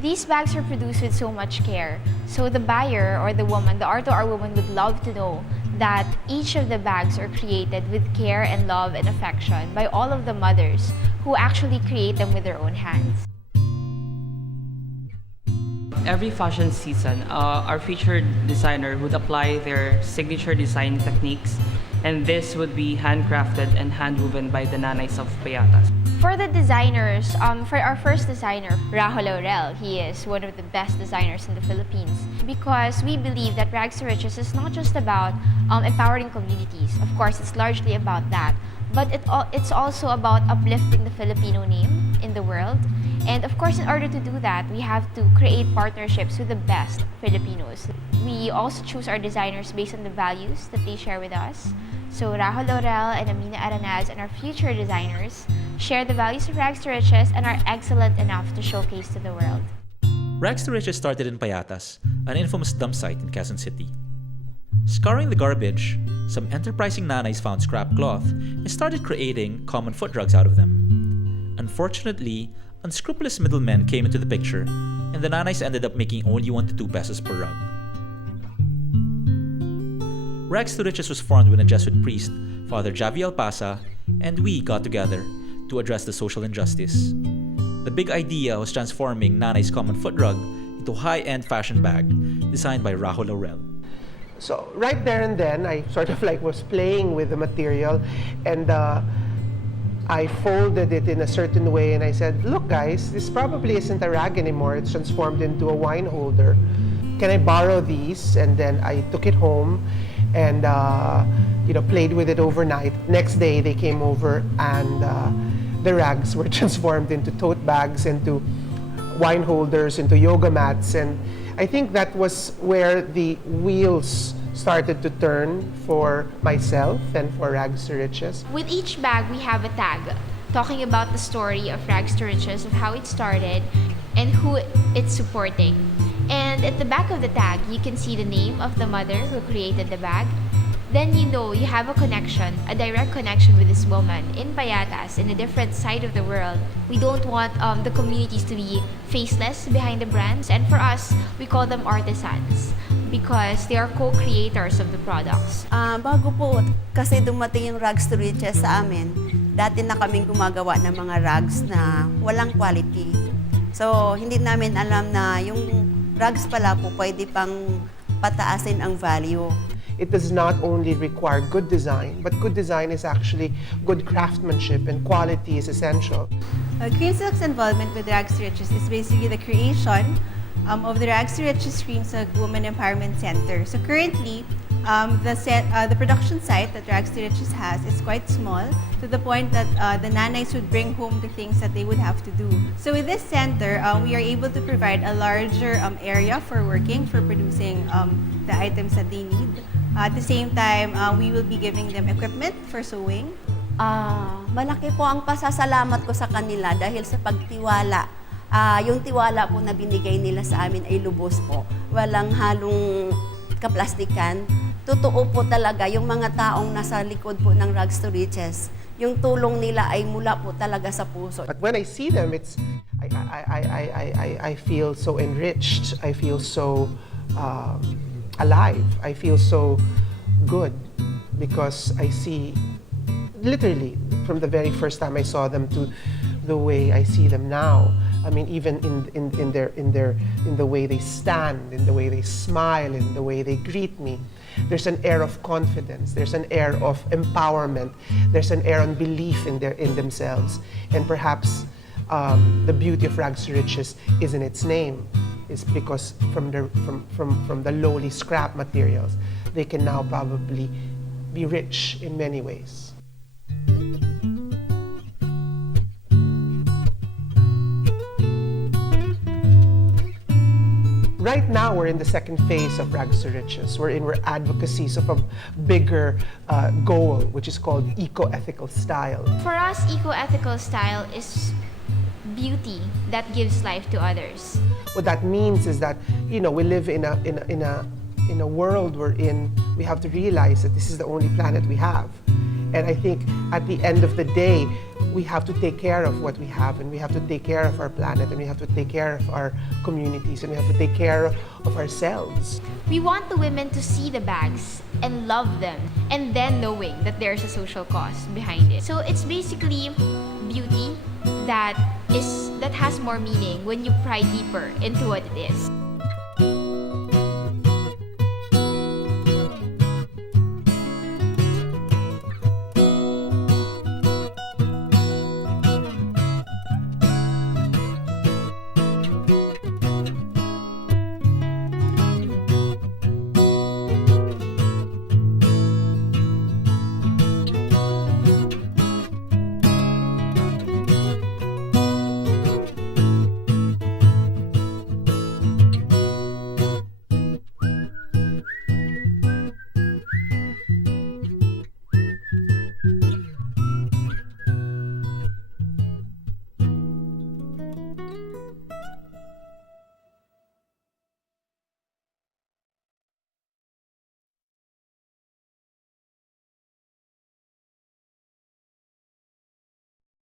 These bags are produced with so much care, so the buyer or the woman, the R2R woman, would love to know that each of the bags are created with care and love and affection by all of the mothers who actually create them with their own hands. Every fashion season, our featured designer would apply their signature design techniques, and this would be handcrafted and hand-woven by the nanays of Payatas. For the designers, for our first designer, Rahul Laurel, he is one of the best designers in the Philippines because we believe that Rags to Riches is not just about empowering communities. Of course, it's largely about that, but it's also about uplifting the Filipino name in the world. And of course, in order to do that, we have to create partnerships with the best Filipinos. We also choose our designers based on the values that they share with us. So Rahul Laurel and Amina Aranaz and our future designers share the values of Rags to Riches and are excellent enough to showcase to the world. Rags to Riches started in Payatas, an infamous dump site in Quezon City. Scouring the garbage, some enterprising nanays found scrap cloth and started creating common foot rugs out of them. Unfortunately, unscrupulous middlemen came into the picture, and the nanays ended up making only 1 to 2 pesos per rug. Rags to Riches was formed when a Jesuit priest, Father Javi Alpasa, and we got together to address the social injustice. The big idea was transforming nanay's common foot rug into a high-end fashion bag designed by Rahul Laurel. So right there and then, I sort of like was playing with the material, and I folded it in a certain way, and I said, look guys, this probably isn't a rag anymore, it's transformed into a wine holder. Can I borrow these? And then I took it home and played with it overnight. Next day they came over and the rags were transformed into tote bags, into wine holders, into yoga mats, and I think that was where the wheels started to turn for myself and for Rags to Riches. With each bag, we have a tag talking about the story of Rags to Riches, of how it started and who it's supporting. And at the back of the tag, you can see the name of the mother who created the bag. Then you know you have a connection, a direct connection with this woman in Payatas, in a different side of the world. We don't want the communities to be faceless behind the brands, and for us, we call them artisans because they are co-creators of the products. Bago po kasi dumating yung Rags to Riches sa amin, dati na kaming gumagawa ng mga rags na walang quality. So, hindi namin alam na yung rags pala po pwede pang pataasin ang value. It does not only require good design, but good design is actually good craftsmanship, and quality is essential. Cream Silk's involvement with Rags to Riches is basically the creation of the Rags to Riches Cream Silk Women Empowerment Center. So currently, the production site that Rags to Riches has is quite small, to the point that the nanays would bring home the things that they would have to do. So with this center, we are able to provide a larger area for working, for producing the items that they need. At the same time, we will be giving them equipment for sewing. Malaki po ang pasasalamat ko sa kanila dahil sa pagtiwala. Yung tiwala po na binigay nila sa amin ay lubos po. Walang halong kaplastikan. Totoo po talaga yung mga taong nasa likod po ng Rags to Riches. Yung tulong nila ay mula po talaga sa puso. But when I see them, I feel so enriched. I feel so alive. I feel so good because I see literally, from the very first time I saw them to the way I see them now. I mean, even in the way they stand, in the way they smile, in the way they greet me. There's an air of confidence. There's an air of empowerment. There's an air of belief in themselves. And perhaps the beauty of Rags to Riches is in its name. It's because from the lowly scrap materials, they can now probably be rich in many ways. Right now, we're in the second phase of Rags to Riches. We're advocacies of a bigger goal, which is called eco-ethical style. For us, eco-ethical style is beauty that gives life to others. What that means is that, we live in a world wherein we have to realize that this is the only planet we have. And I think at the end of the day, we have to take care of what we have, and we have to take care of our planet, and we have to take care of our communities, and we have to take care of ourselves. We want the women to see the bags and love them, and then knowing that there's a social cause behind it. So it's basically beauty that has more meaning when you pry deeper into what it is.